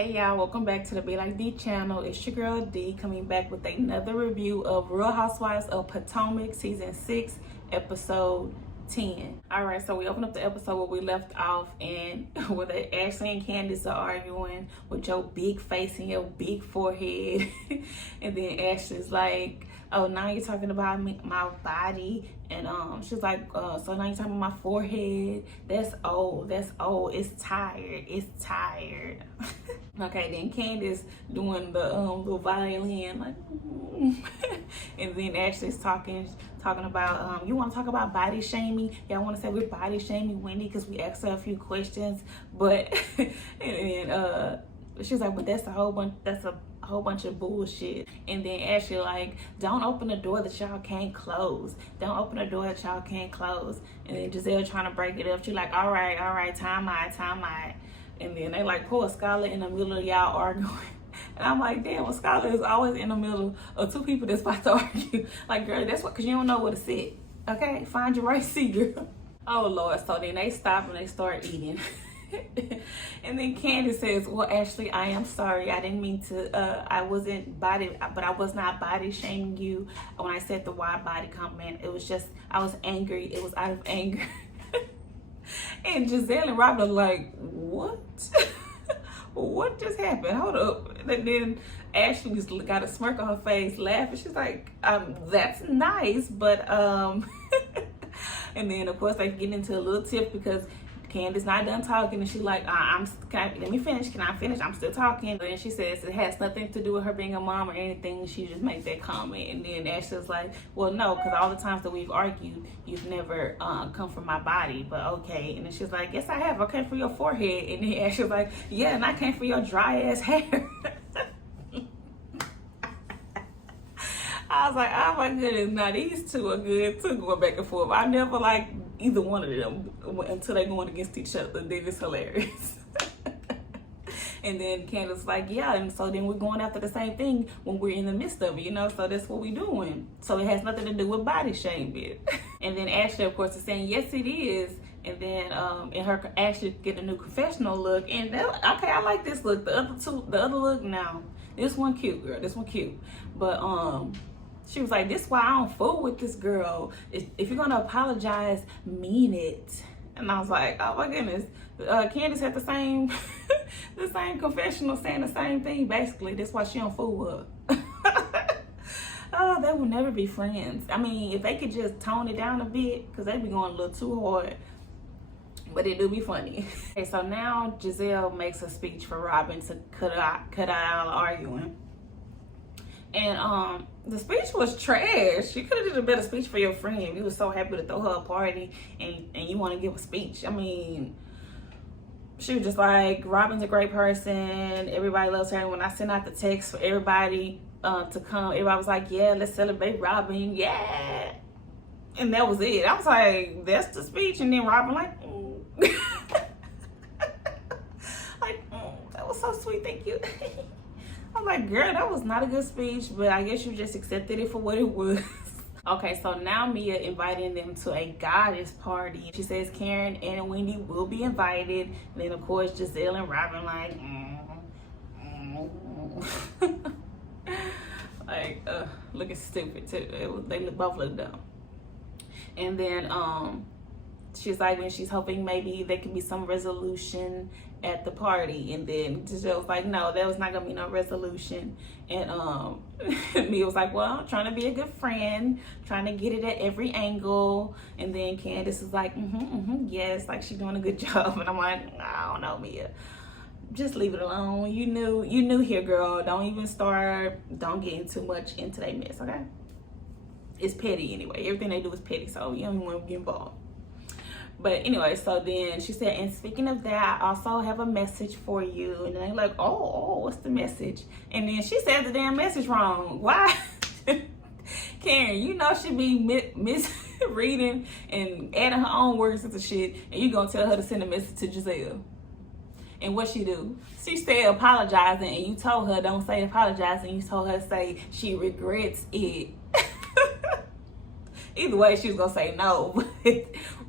Hey y'all, welcome back to the Be Like D channel. It's your girl D coming back with another review of Real Housewives of Potomac season 6 episode 10. Alright, so we open up the episode where we left off, and where Ashley and Candace are arguing with your big face and your big forehead. And then Ashley's like, oh, now you're talking about my body. And she's like, so now you're talking about my forehead. That's old, it's tired. Okay, then Candace doing the little violin, like, and then Ashley's talking about, you want to talk about body shaming? Y'all want to say we're body shaming Wendy because we asked her a few questions, but and then she's like, but that's a whole bunch of bullshit. And then Ashley like, don't open the door that y'all can't close. Don't open the door that y'all can't close. And then Gizelle trying to break it up. She like, all right, time out. And then they like pull Skylar in the middle of y'all arguing. And I'm like, damn, well, Skylar is always in the middle of two people that's about to argue. Like, girl, that's what, because you don't know what to say. Okay, find your right seat, girl. Oh, Lord. So then they stop and they start eating. And then Candace says, well, Ashley, I am sorry. I didn't mean to, I was not body shaming you when I said the wide body comment. It was just, I was angry. It was out of anger. And Gizelle and Robin are like, what? What just happened? Hold up. And then Ashley's got a smirk on her face, laughing. She's like, that's nice, but and then of course they get into a little tip because Candace not done talking, and she's like, let me finish. Can I finish? I'm still talking. And then she says it has nothing to do with her being a mom or anything. She just made that comment. And then Ashley's like, well, no, because all the times that we've argued, you've never come from my body, but okay. And then she's like, yes, I have. I came for your forehead. And then Ashley's like, yeah, and I came for your dry ass hair. I was like, oh my goodness, now these two are good too, going back and forth. I never liked either one of them until they going against each other. Then it's hilarious. And then Candace like, yeah, and so then we're going after the same thing when we're in the midst of it, you know, so that's what we're doing. So it has nothing to do with body shaming. And then Ashley, of course, is saying, yes, it is. And then in her, Ashley get a new confessional look. And okay, I like this look. The other look, now, this one cute, girl. This one cute. But she was like, this is why I don't fool with this girl. If you're gonna apologize, mean it. And I was like, oh my goodness. Candace had the same the same confessional saying the same thing, basically. That's why she don't fool with her. Oh, they will never be friends. I mean, if they could just tone it down a bit, because they be going a little too hard. But it do be funny. Okay, so now Gizelle makes a speech for Robin to cut out all the arguing. And the speech was trash. You could have did a better speech for your friend. You was so happy to throw her a party and you want to give a speech. I mean, she was just like, Robin's a great person. Everybody loves her. And when I sent out the text for everybody to come, everybody was like, yeah, let's celebrate Robin. Yeah. And that was it. I was like, that's the speech. And then Robin like, that was so sweet. Thank you. I'm like, girl, that was not a good speech, but I guess you just accepted it for what it was. Okay, so now Mia inviting them to a goddess party. She says Karen and Wendy will be invited. And then, of course, Gizelle and Robin like, looking stupid, too. They both look dumb. And then she's like, when she's hoping maybe there can be some resolution at the party. And then Gizelle was like, no, there was not gonna be no resolution. And Mia was like, well, I'm trying to be a good friend, trying to get it at every angle. And then Candace is like, yes, like she's doing a good job. And I'm like, I don't know, Mia, just leave it alone. You knew here, girl. Don't even start. Don't get too much into that mess, okay? It's petty anyway. Everything they do is petty, so you don't even want to get involved. But anyway, so then she said, and speaking of that, I also have a message for you. And then they're like, oh, what's the message? And then she said the damn message wrong. Why? Karen, you know she be misreading and adding her own words into shit, and you gonna tell her to send a message to Gizelle. And what she do? She said apologizing, and you told her don't say apologizing. You told her to say she regrets it. Either way, she was gonna say no.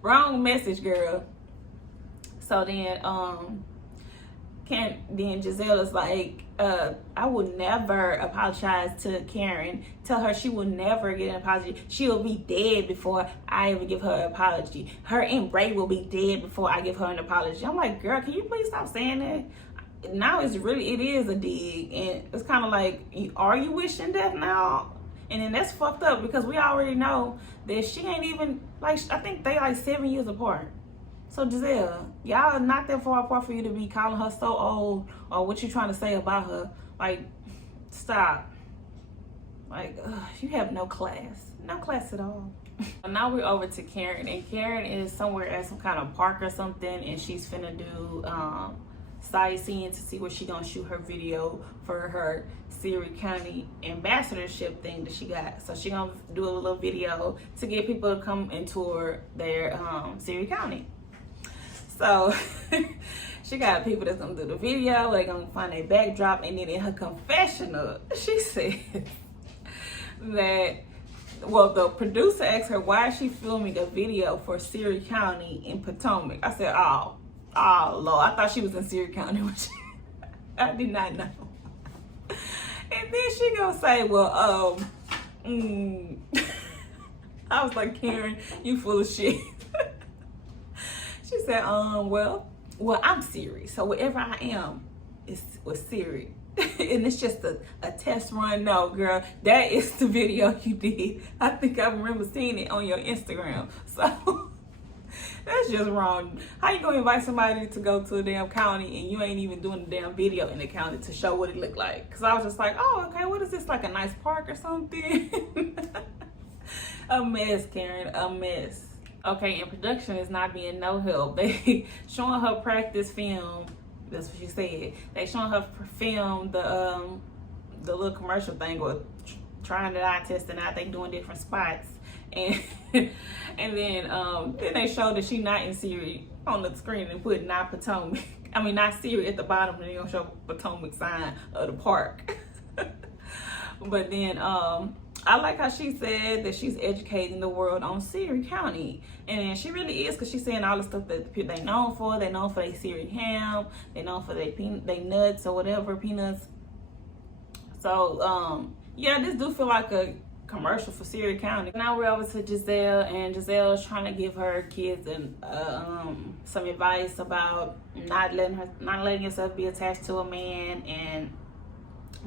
Wrong message, girl. So then then Gizelle is like, I will never apologize to Karen. Tell her she will never get an apology. She will be dead before I ever give her an apology. Her and Bray will be dead before I give her an apology. I'm like, girl, can you please stop saying that? Now it is a dig, and it's kind of like, are you wishing death now? And then that's fucked up, because we already know that she ain't even, like, I think they like 7 years apart. So Gizelle, y'all are not that far apart for you to be calling her so old, or what you trying to say about her. Like, stop. Like, you have no class. No class at all. Now we're over to Karen, and Karen is somewhere at some kind of park or something, and she's finna do sightseeing to see where she gonna shoot her video for her Siri County ambassadorship thing that she got. So she gonna do a little video to get people to come and tour their Siri County. So she got people that's gonna do the video, they're gonna find a backdrop, and then in her confessional, she said that, well, the producer asked her, why is she filming a video for Siri County in Potomac? I said, oh Lord, I thought she was in Siri County. I did not know. And then she gonna say, well, I was like, Karen, you full of shit. She said, well, I'm Siri, so whatever I am is with Siri. And it's just a test run. No, girl, that is the video you did. I think I remember seeing it on your Instagram. So that's just wrong. How you gonna invite somebody to go to a damn county and you ain't even doing the damn video in the county to show what it looked like? Because I was just like, oh, okay, what is this, like a nice park or something? A mess, Karen, a mess. Okay, and production is not being no help. They showing her practice film. That's what she said. They showing her film the little commercial thing, or trying it out, testing out. They doing different spots, and then they showed that she not in Siri on the screen and put not Potomac. I mean, not Siri at the bottom, and they gonna show Potomac sign of the park. But then I like how she said that she's educating the world on Siri County. And she really is, because she's saying all the stuff that they known for. They known for their Siri ham. They known for their nuts or whatever, peanuts. So, yeah, this do feel like a commercial for Siri County. Now we're over to Gizelle, and Gizelle is trying to give her kids some advice about not letting yourself be attached to a man, and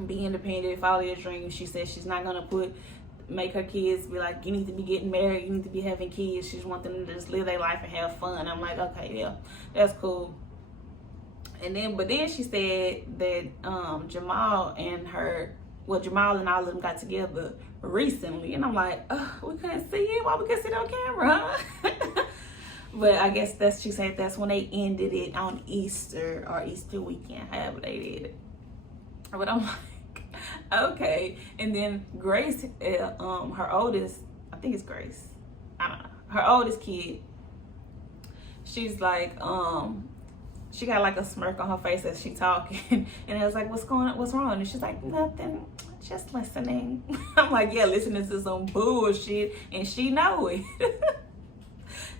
be independent, follow your dreams. She says she's not gonna make her kids be like, you need to be getting married, you need to be having kids. She just wants them to just live their life and have fun. I'm like, okay, yeah, that's cool. But then she said that Jamal and all of them got together recently, and I'm like, we couldn't see it. Why we couldn't see it on camera, huh? But I guess she said that's when they ended it on Easter or Easter weekend, however they did it. But I'm like, okay. And then Grace, her oldest, I think it's Grace, I don't know, her oldest kid, she's like, she got like a smirk on her face as she talking, and I was like, what's wrong? And she's like, nothing, just listening. I'm like, yeah, listening to some bullshit, and she know it.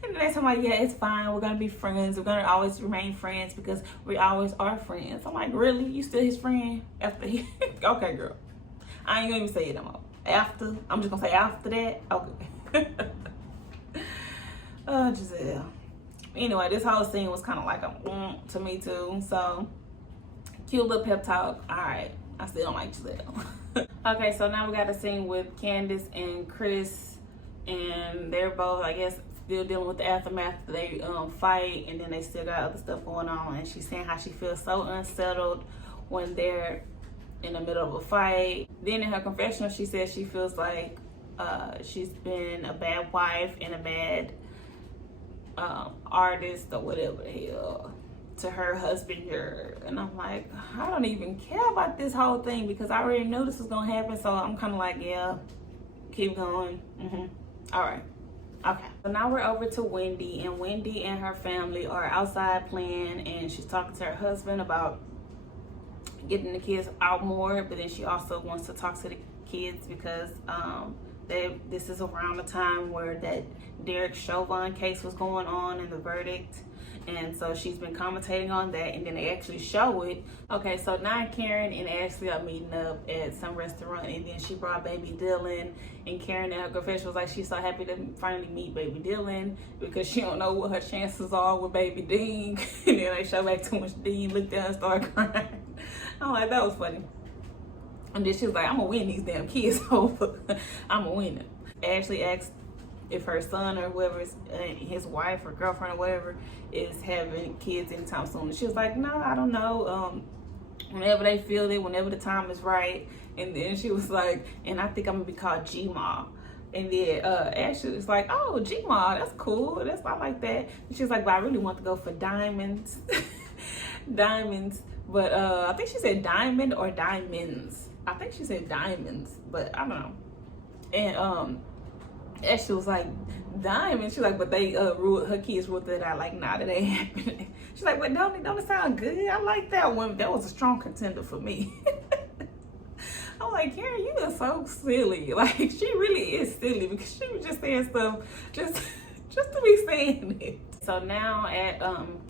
And then somebody, yeah, it's fine, we're gonna be friends, we're gonna always remain friends because we always are friends. I'm like, really? You still his friend after he okay, girl, I ain't gonna even say it no more. After, I'm just gonna say after that. Okay. Oh, Gizelle. Anyway, this whole scene was kind of like a to me too. So cute little pep talk. All right, I still don't like Gizelle. Okay, so now we got a scene with Candace and Chris, and they're both, I guess, still dealing with the aftermath of they fight, and then they still got other stuff going on. And she's saying how she feels so unsettled when they're in the middle of a fight. Then in her confessional, she says she feels like she's been a bad wife and a bad artist or whatever the hell to her husband here. And I'm like, I don't even care about this whole thing because I already knew this was gonna happen. So I'm kind of like, yeah, keep going. All right. Okay, so now we're over to Wendy, and Wendy and her family are outside playing, and she's talking to her husband about getting the kids out more, but then she also wants to talk to the kids because this is around the time where that Derek Chauvin case was going on and the verdict. And so she's been commentating on that, and then they actually show it. Okay, so now Karen and Ashley are meeting up at some restaurant, and then she brought baby Dylan, and Karen in her confession was like she's so happy to finally meet baby Dylan because she don't know what her chances are with baby Dean. And then they show back to when Dean looked down and started crying. I'm like, that was funny. And then she was like, I'm gonna win these damn kids over. I'm gonna win them. Ashley asked if her son or whoever is his wife or girlfriend or whatever is having kids anytime soon. And she was like, no, I don't know. Whenever they feel it, whenever the time is right. And then she was like, and I think I'm gonna be called G-Ma. And then Ashley was like, oh, G-Ma, that's cool. I like that. And she was like, but I really want to go for Diamonds. Diamonds. But I think she said Diamond or Diamonds. I think she said Diamonds, but I don't know. And Ashley was like, Diamond. She's like, but they her kids ruled that out. Like, nah, that ain't happening. She's like, but don't it sound good? I like that one. That was a strong contender for me. I'm like, Karen, you are so silly. Like, she really is silly because she was just saying stuff just to be saying it. So now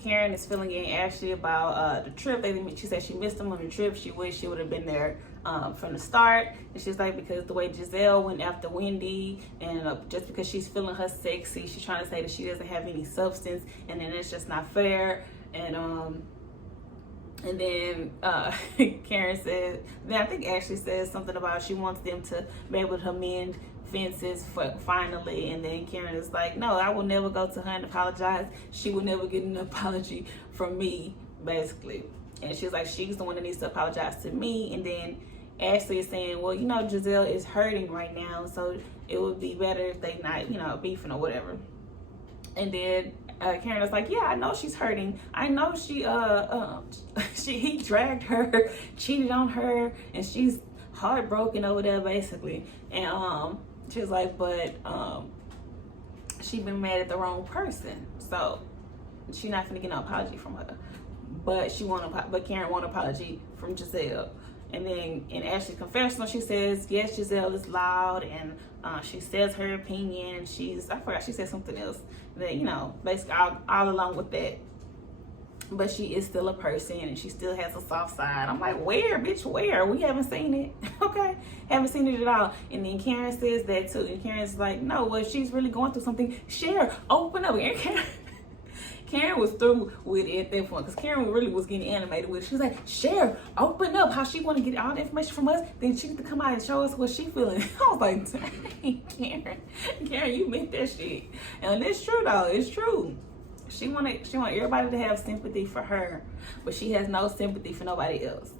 Karen is filling in Ashley about the trip. She said she missed them on the trip. She wished she would have been there from the start. And she's like, because the way Gizelle went after Wendy, and just because she's feeling her sexy, she's trying to say that she doesn't have any substance, and then it's just not fair. And then Karen said, then I think Ashley says something about she wants them to be able to mend fences finally. And then Karen is like, no, I will never go to her and apologize. She will never get an apology from me, basically. And she's like, she's the one that needs to apologize to me. And then Ashley is saying, well, you know, Gizelle is hurting right now, so it would be better if they not, you know, beefing or whatever. And then Karen was like, yeah, I know she's hurting. I know he dragged her, cheated on her, and she's heartbroken over there, basically. And she was like, but she been mad at the wrong person, so she not gonna get no apology from her. But Karen want an apology from Gizelle. And then in Ashley's confessional, she says, yes, Gizelle is loud, and she says her opinion. I forgot, she said something else that, you know, basically all along with that. But she is still a person, and she still has a soft side. I'm like, where, bitch, where? We haven't seen it. Okay, haven't seen it at all. And then Karen says that too. And Karen's like, no, well, she's really going through something. Share, open up. And Karen was through with it at that point, because Karen really was getting animated with it. She was like, share, open up, how she want to get all the information from us, then she get to come out and show us what she feeling. I was like, dang, Karen, you meant that shit. And it's true though, it's true. She want everybody to have sympathy for her, but she has no sympathy for nobody else.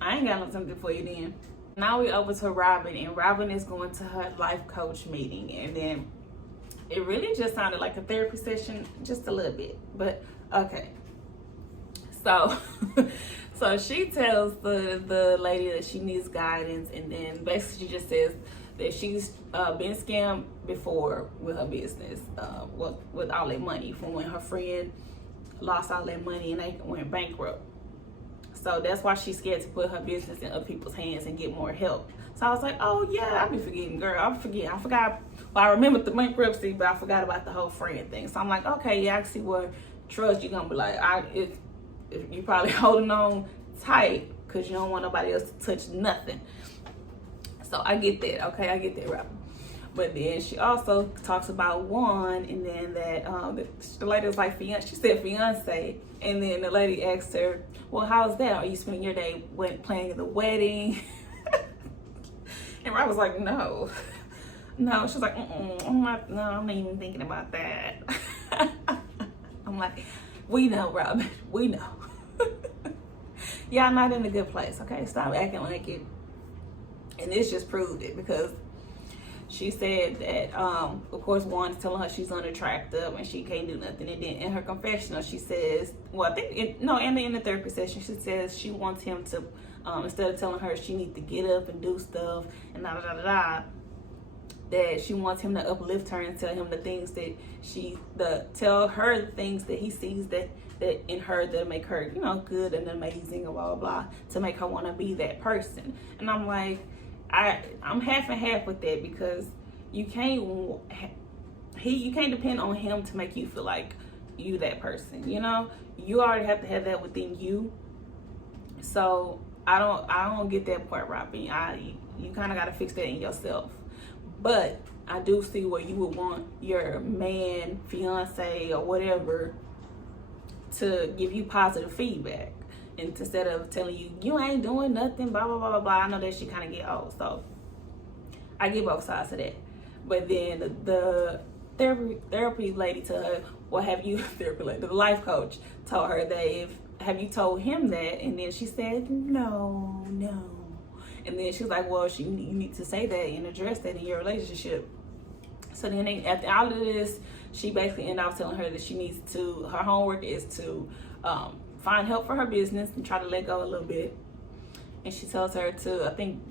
I ain't got no sympathy for you then. Now we over to Robin, and Robin is going to her life coach meeting, and then it really just sounded like a therapy session, just a little bit, but okay. So, so she tells the lady that she needs guidance, and then basically she just says that she's been scammed before with her business, with all that money from when her friend lost all that money and they went bankrupt. So that's why she's scared to put her business in other people's hands and get more help. So I was like, oh yeah, I be forgetting, girl. I forgot. Well, I remembered the bankruptcy, but I forgot about the whole friend thing. So I'm like, okay, yeah, I see where trust you're gonna be like, if you probably holding on tight because you don't want nobody else to touch nothing. So I get that, okay, I get that, Robin. But then she also talks about Juan, and then that the lady was like, she said fiance, and then the lady asked her, well, how's that? Are you spending your day planning the wedding? And Robin was like, no. She's like, I'm not even thinking about that. I'm like, we know, Robin, we know. Y'all not in a good place, okay? Stop acting like it. And this just proved it, because she said that, of course, Juan's telling her she's unattractive and she can't do nothing. And then in her confessional, she says, well, I think, in the therapy session, she says she wants him to, instead of telling her she needs to get up and do stuff and that she wants him to uplift her and tell him the things that tell her the things that he sees that in her that make her, you know, good and amazing, and blah blah blah, to make her want to be that person. And I'm like, I'm half and half with that, because you can't you can't depend on him to make you feel like you that person, you know? You already have to have that within you. So I don't get that part, Robin. You kind of got to fix that in yourself. But I do see where you would want your man, fiance, or whatever to give you positive feedback, and instead of telling you you ain't doing nothing, blah blah blah blah blah. I know that she kind of get old, so I get both sides of that. But then the therapy lady to her, what have you therapy lady, the life coach told her that have you told him that? And then she said no. And then she was like, well, you need to say that and address that in your relationship. So then after all of this, she basically ended up telling her that she needs to, her homework is to find help for her business and try to let go a little bit. And she tells her to, I think,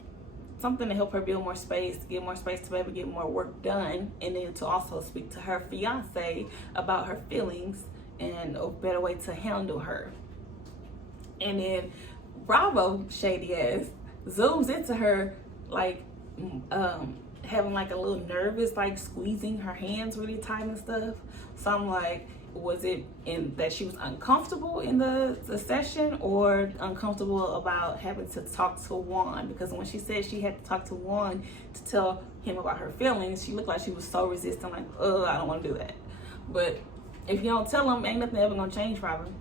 something to help her build more space, to get more space to be able to get more work done, and then to also speak to her fiance about her feelings and a better way to handle her. And then Bravo shady ass zooms into her like having like a little nervous, like squeezing her hands really tight and stuff. So I'm like, was it in that she was uncomfortable in the session, or uncomfortable about having to talk to Juan? Because when she said she had to talk to Juan to tell him about her feelings, she looked like she was so resistant, like, I don't want to do that. But if you don't tell them, ain't nothing ever gonna change, probably.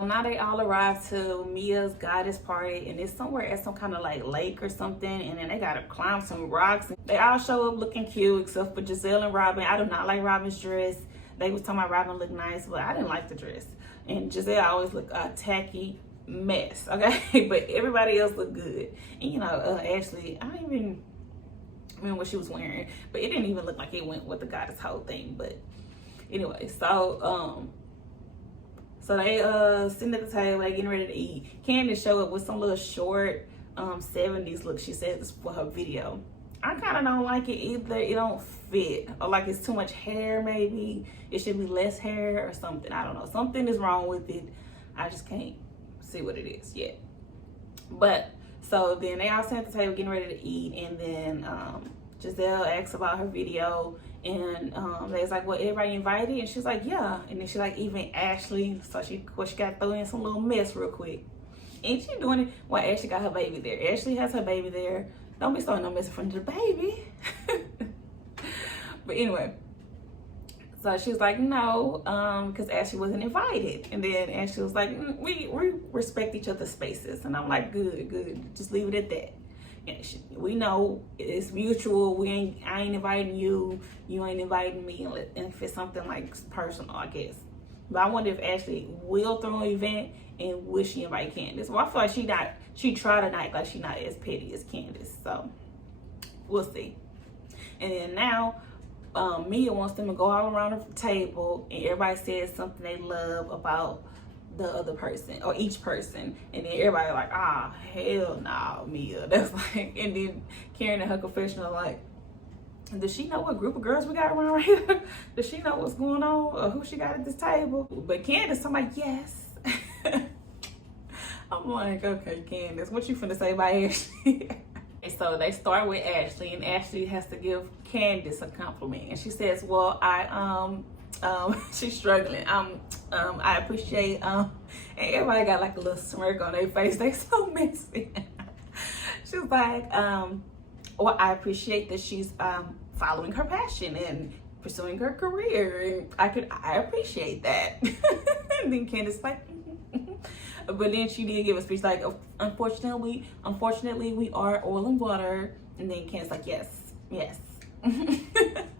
Now they all arrived to Mia's goddess party, and it's somewhere at some kind of like lake or something, and then they gotta climb some rocks. They all show up looking cute except for Gizelle and Robin. I do not like Robin's dress. They was talking about Robin looked nice, but I didn't like the dress. And Gizelle always looked a tacky mess, okay? But everybody else looked good. And you know, Ashley, I don't even remember what she was wearing, but it didn't even look like it went with the goddess whole thing. But anyway, so they sitting at the table, like getting ready to eat. Candace showed up with some little short 70s look, she said, for her video. I kind of don't like it either. It don't fit, or like it's too much hair. Maybe it should be less hair or something. I don't know. Something is wrong with it. I just can't see what it is yet. But so then they all sat at the table getting ready to eat, and then Gizelle asked about her video, and they was like, well, everybody invited? And she's like, yeah. And then she like, even Ashley. So she got to throw in some little mess real quick. And she doing it while Ashley got her baby there. Ashley has her baby there. Don't be starting no mess in front of the baby. But anyway, so she was like, no, because Ashley wasn't invited. And then Ashley was like, we respect each other's spaces. And I'm like, good. Just leave it at that. And we know it's mutual. I ain't inviting you. You ain't inviting me. And if it's something like personal, I guess. But I wonder if Ashley will throw an event, and will she invite Candace? Well, I feel like she tried to act like she not as petty as Candace. So we'll see. And then now Mia wants them to go all around the table, and everybody says something they love about the other person or each person, and then everybody like, hell no, Mia. That's like, and then Karen in her confession are like, does she know what group of girls we got around right here? Does she know what's going on, or who she got at this table? But Candace, I'm like, yes. I'm like, okay, Candace, what you finna say about Ashley? And so they start with Ashley, and Ashley has to give Candace a compliment, and she says, well, she's struggling. I appreciate, and everybody got like a little smirk on their face. They so messy. She was like, well, I appreciate that she's following her passion and pursuing her career, and I appreciate that. And then Candace like, but then she did give a speech like, unfortunately, we are oil and water. And then Candace like, yes. And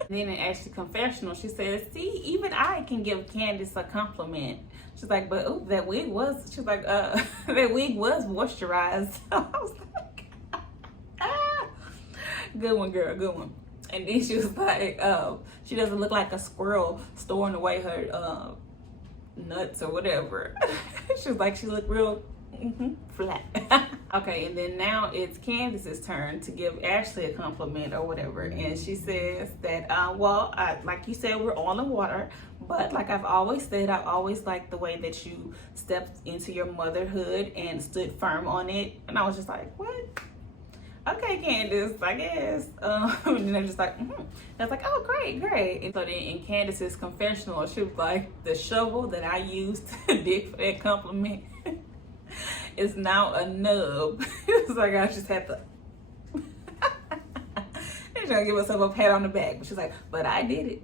then in Ashley's confessional, she says, see, even I can give Candace a compliment. She's like, but that wig was, she's like, that wig was moisturized. I was like, good one, girl, good one. And then she was like, she doesn't look like a squirrel storing away her nuts or whatever. She was like, she looked real flat. Okay, and then now it's Candace's turn to give Ashley a compliment or whatever, and she says that well, like you said, we're all in water, but like I've always said, I always liked the way that you stepped into your motherhood and stood firm on it. And I was just like, what? okay, Candace, I guess. And they're just like, I was like, oh, great, great. And so then in Candace's confessional, she was like, the shovel that I used to dig for that compliment is now a nub. It was like, I just had to. She's trying to give herself a pat on the back, but she's like, but I did it.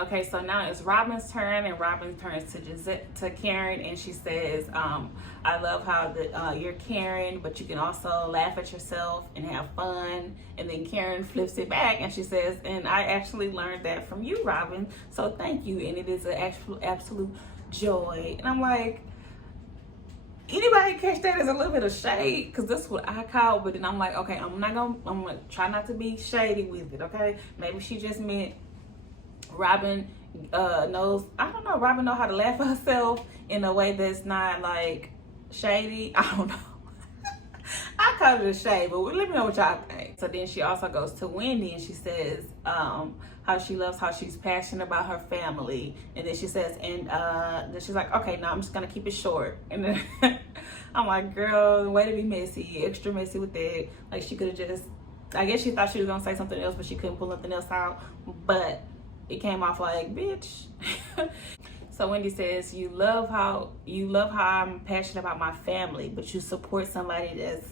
Okay, so now it's Robin's turn, and Robin turns to Karen, and she says, I love how you're Karen, but you can also laugh at yourself and have fun. And then Karen flips it back, and she says, and I actually learned that from you, Robin, so thank you, and it is an absolute joy. And I'm like, anybody catch that as a little bit of shade? Because that's what I call, but then I'm like, okay, I'm gonna try not to be shady with it, okay? Maybe she just meant Robin knows, I don't know, Robin know how to laugh at herself in a way that's not like shady. I don't know. I call it a shade, but let me know what y'all think. So then she also goes to Wendy, and she says how she loves how she's passionate about her family. And then she says, and then she's like, okay, no, I'm just gonna keep it short. And then I'm like, girl, way to be messy, extra messy with that. Like, she could have just, I guess she thought she was gonna say something else, but she couldn't pull nothing else out. But it came off like, bitch. So Wendy says, you love how I'm passionate about my family, but you support somebody that's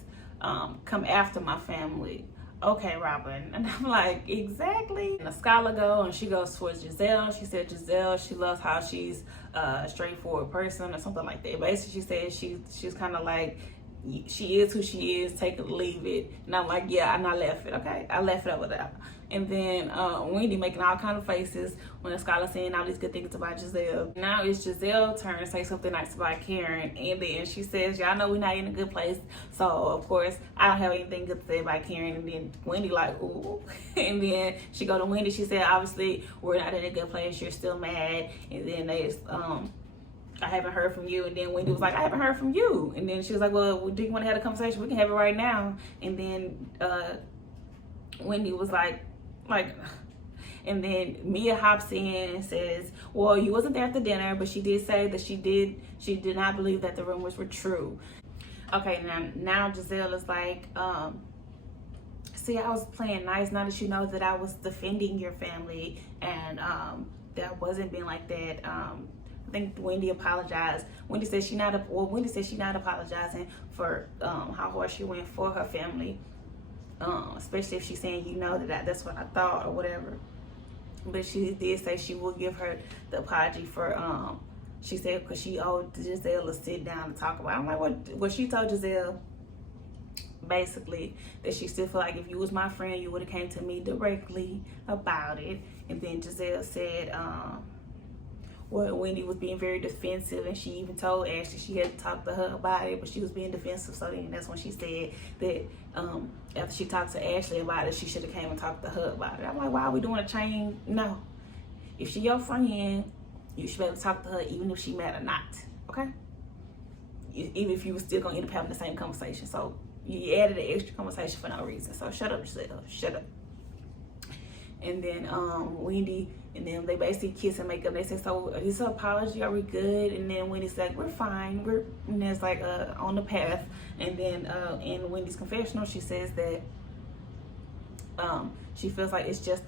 come after my family. Okay, Robin. And I'm like, exactly. And the scholar go, and she goes towards Gizelle. She said Gizelle, she loves how she's a straightforward person or something like that. Basically, she said she's kind of like, she is who she is, take it or leave it. And I'm like, yeah, and I left it, okay? I left it over there. And then Wendy making all kind of faces when the scholar saying all these good things about Gizelle. Now it's Gizelle's turn to say something nice about Karen. And then she says, y'all know we're not in a good place. So, of course, I don't have anything good to say about Karen. And then Wendy like, ooh. And then she go to Wendy. She said, obviously, we're not in a good place. You're still mad. And then they I haven't heard from you. And then Wendy was like, I haven't heard from you. And then she was like, well, do you want to have a conversation? We can have it right now. And then Wendy was like, and then Mia hops in and says, well, you wasn't there at the dinner, but she did say that she did not believe that the rumors were true. Okay, now Gizelle is like, see, I was playing nice, now that you know that I was defending your family, and that wasn't being like that. I think Wendy apologized. Wendy said she's not apologizing for how hard she went for her family, especially if she's saying, you know, that's what I thought or whatever. But she did say she will give her the apology for she said, because she owed Gizelle to sit down and talk about it. I'm like, what she told Gizelle basically that she still feel like if you was my friend, you would have came to me directly about it. And then Gizelle said well, Wendy was being very defensive, and she even told Ashley she had to talk to her about it, but she was being defensive. So then that's when she said that after she talked to Ashley about it, she should have came and talked to her about it. I'm like, why are we doing a chain? No. If she your friend, you should be able to talk to her even if she mad or not, okay? Even if you were still going to end up having the same conversation. So you added an extra conversation for no reason. So shut up, Giselle. Shut up. And then Wendy and then they basically kiss and make up. They say, so is her apology, are we good? And then Wendy's like, we're fine. And it's like on the path. And then in Wendy's confessional, she says that she feels like it's just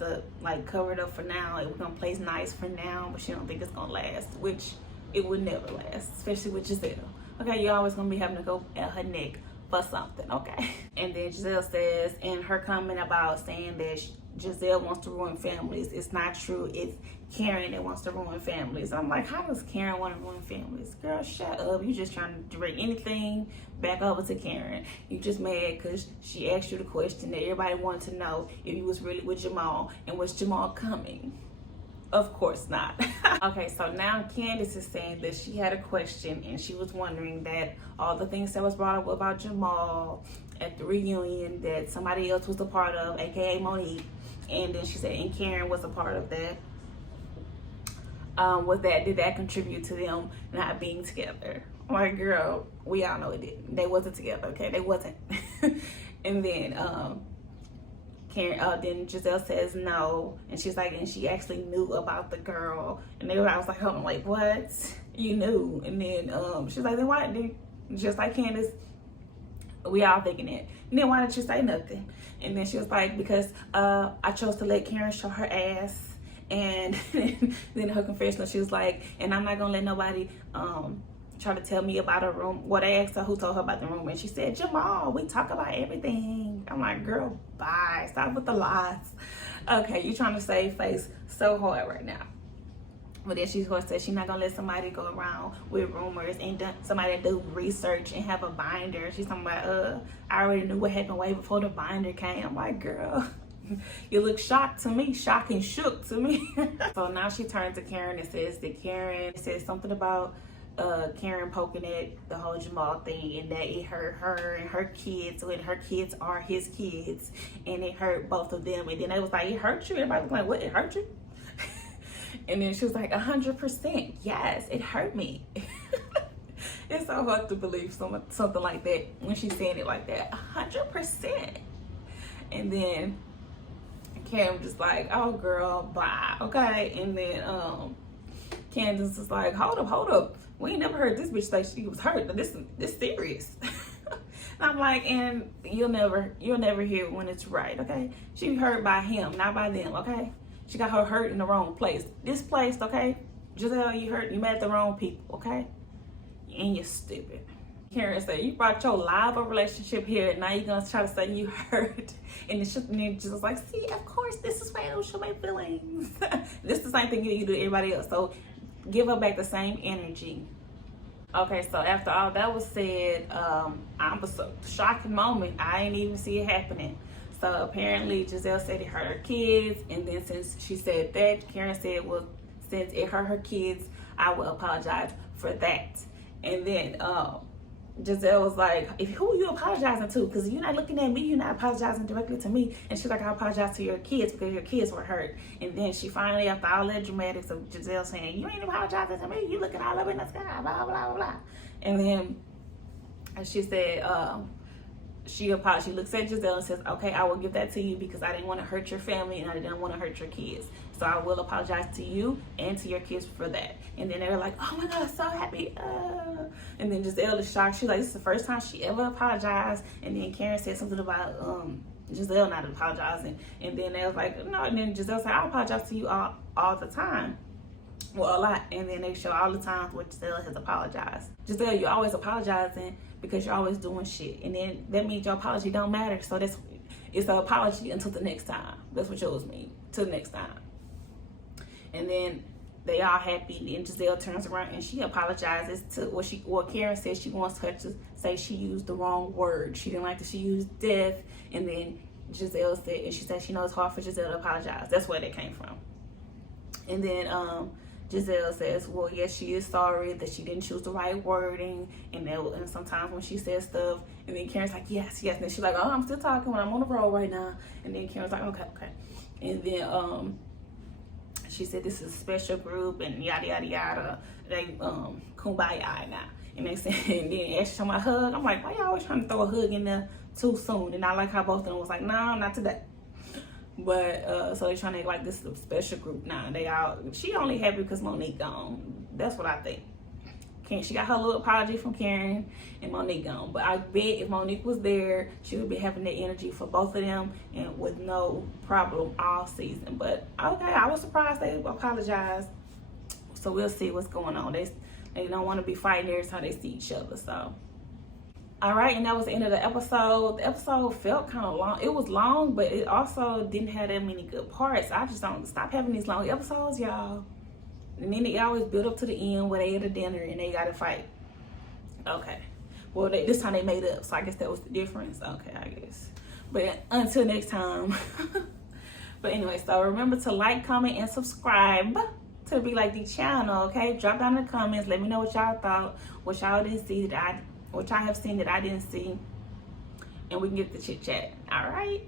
covered up for now. We're gonna play nice for now, but she don't think it's gonna last, which it would never last, especially with Gizelle. Okay, you're always gonna be having to go at her neck for something, okay? And then Gizelle says, in her comment about saying that Gizelle wants to ruin families, it's not true. It's Karen that wants to ruin families. I'm like, how does Karen want to ruin families? Girl, shut up. You just trying to bring anything back over to Karen. You just mad because she asked you the question that everybody wanted to know if you was really with Jamal, and was Jamal coming? Of course not. Okay, so now Candace is saying that she had a question, and she was wondering that all the things that was brought up about Jamal at the reunion that somebody else was a part of, aka Monique, and then she said, and Karen was a part of that. Did that contribute to them not being together? I'm like, girl, we all know it didn't. They wasn't together, okay? They wasn't. And then then Gizelle says no, and she's like, and she actually knew about the girl. And I was like, hold on, wait, what? You knew? And then she's like, then why? Just like Candace, We all thinking that. And then why didn't you say nothing? And then she was like, because I chose to let Karen show her ass. And then her confessional, she was like, and I'm not gonna let nobody try to tell me about her room. What I asked her who told her about the room, and she said, Jamal, we talk about everything. I'm like, girl, bye. Stop with the lies. Okay, you trying to save face so hard right now. But then she's going to say she's not going to let somebody go around with rumors and somebody do research and have a binder. She's talking about, I already knew what happened way before the binder came. I'm like, girl, you look shocked to me, shocked and shook to me. So now she turns to Karen and says that Karen says something about Karen poking at the whole Jamal thing, and that it hurt her and her kids when her kids are his kids, and it hurt both of them. And then they was like, it hurt you? Everybody was like, what, it hurt you? And then she was like, 100%, yes, it hurt me. It's so hard to believe something like that when she's saying it like that, 100%. And then Karen was just like, oh girl, bye, okay. And then Candace was like, hold up. We ain't never heard this bitch say she was hurt. This serious. And I'm like, and you'll never hear when it's right, okay? She hurt by him, not by them, okay? She got her hurt in the wrong place. This place, okay? Gizelle, you hurt. You met the wrong people, okay? And you're stupid. Karen said, you brought your live relationship here, and now you're gonna try to say you hurt. And then just was like, see, of course, this is why I don't show my feelings. This is the same thing you do to everybody else. So give her back the same energy. Okay, so after all that was said, I'm a shocking moment. I ain't even see it happening. So apparently Gizelle said it hurt her kids, and then since she said that, Karen said, well, since it hurt her kids, I will apologize for that. And then Gizelle was like, who are you apologizing to? Because you're not looking at me, you're not apologizing directly to me. And she's like, I apologize to your kids because your kids were hurt. And then she finally, after all that dramatics of Gizelle saying, you ain't apologizing to me, you looking all up in the sky, blah, blah, blah, blah. And then she said, she looks at Gizelle and says, okay, I will give that to you because I didn't want to hurt your family and I didn't want to hurt your kids. So I will apologize to you and to your kids for that. And then they were like, oh my God, so happy. And then Gizelle is shocked. She's like, this is the first time she ever apologized. And then Karen said something about Gizelle not apologizing. And then they was like, no. And then Gizelle said, I apologize to you all the time. Well, a lot. And then they show all the times where Gizelle has apologized. Gizelle, you're always apologizing because you're always doing shit. And then that means your apology don't matter. So it's an apology until the next time. That's what yours mean. Till the next time. And then they all happy. And Gizelle turns around and she apologizes to what Karen says she wants her to say she used the wrong word. She didn't like that she used death. And then Gizelle said, and she said she knows it's hard for Gizelle to apologize. That's where they came from. And then Gizelle says, well, yes, she is sorry that she didn't choose the right wording. And sometimes when she says stuff, and then Karen's like, yes. And then she's like, oh, I'm still talking when I'm on the road right now. And then Karen's like, okay. And then she said this is a special group and yada, yada, yada. They kumbaya now. And they said, and then Ashley talking about hug. I'm like, why y'all always trying to throw a hug in there too soon? And I like how both of them was like, no, not today. But so they trying to act like this is a special group now. She only happy because Monique gone. That's what I think. She got her little apology from Karen and Monique gone. But I bet if Monique was there, she would be having that energy for both of them and with no problem all season. But okay, I was surprised they apologized. So we'll see what's going on. They don't want to be fighting every time they see each other. So. All right, and that was the end of the episode. The episode felt kind of long. It was long, but it also didn't have that many good parts. I just don't stop having these long episodes, y'all. And then they always build up to the end where they at a dinner and they got to fight. Okay. Well, this time they made up, so I guess that was the difference. Okay, I guess. But until next time. But anyway, so remember to like, comment, and subscribe to the Be Like D channel, okay? Drop down in the comments. Let me know what y'all thought, what y'all didn't see which I have seen that I didn't see, and we can get the chit chat. All right.